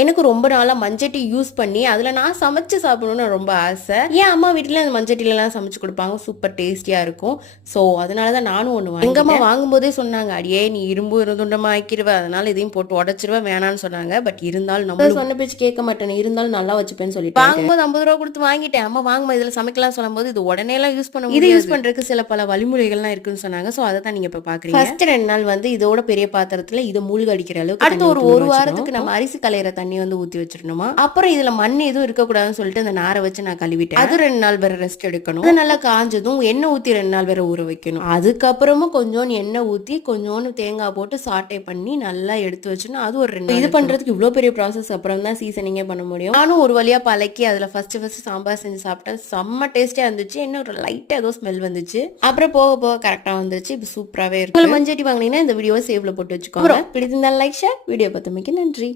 எனக்கு ரொம்ப நாளா மஞ்சட்டி யூஸ் பண்ணி அதுல நான் சமைச்சு சாப்பிடணும்னு ரொம்ப ஆசை. என் அம்மா வீட்டுல அந்த மஞ்சட்டிலாம் சமைச்சு கொடுப்பாங்க, சூப்பர் டேஸ்டியா இருக்கும். ஸோ அதனாலதான் நானும் ஒன்று வாங்கி, எங்க அம்மா வாங்கும்போதே சொன்னாங்க, அடியே நீ இரும்பு இருந்துண்டமா ஆக்கிடுவ, அதனால இதையும் போட்டு உடச்சிருவேன் வேணான்னு சொன்னாங்க. பட் இருந்தாலும் நம்ம சொன்ன பேச்சு கேட்க மாட்டேன், இருந்தாலும் நல்லா வச்சுப்பேன்னு சொல்லிட்டு வாங்கும்போது 50 ரூபா கொடுத்து வாங்கிட்டேன். அம்மா வாங்கும்போது இதுல சமைக்கலாம் சொல்லும் போது இது உடனே எல்லாம் யூஸ் பண்ண முடியாது, இது யூஸ் பண்றதுக்கு சில பல வழிமுறைகள்லாம் இருக்குன்னு சொன்னாங்க. ஸோ அதை தான் நீங்க இப்ப பாக்குறீங்க. ஃபர்ஸ்ட் 2 நாள் வந்து இதோட பெரிய பாத்திரத்துல இதை மூழ்க அடிக்கிற அளவுக்கு, அடுத்து ஒரு வாரத்துக்கு நம்ம அரிசி கலையிற தண்ணி வந்து ஊத்தி வச்சிடணுமா. அப்புறம் இதுல மண் எதுவும் இருக்கக்கூடாதுன்னு சொல்லிட்டு அந்த நாரை வச்சு நான் கழுவிட்டேன். அது 2 நாள் வேற ரெஸ்ட் எடுக்கணும். அது நல்லா காஞ்சதும் எண்ணெய் ஊத்தி 2 நாள் வேற ஊற வைக்கணும். அதுக்கப்புறமும் கொஞ்சோண்டு எண்ணெய் ஊத்தி கொஞ்சோண்டு தேங்காய் போட்டு சாட்டை பண்ணி நல்லா எடுத்து வச்சுன்னா அது ஒரு 2 நாள். இது பண்றதுக்கு இவ்வளவு பெரிய ப்ராசஸ் அப்புறம் தான் சீசனிங்கே பண்ண முடியும். நானும் ஒரு வழியா பழக்கி அதுல ஃபர்ஸ்ட் சாம்பார் செஞ்சு சாப்பிட்டேன். செம்ம டேஸ்டியா இருந்துச்சு. என்ன ஒரு லைட்டா ஏதோ ஸ்மெல் வந்துச்சு. அப்புறம் போக போக கரெக்டா வந்துச்சு. இப்போ சூப்பராகவே இருக்கு. மஞ்சட்டி வாங்கினீங்கன்னா இந்த வீடியோ சேவ்ல போட்டு வச்சுக்கோங்க. பிடிச்சிருந்தா லைக், ஷேர். வீடியோ பார்த்தமைக்கு நன்றி.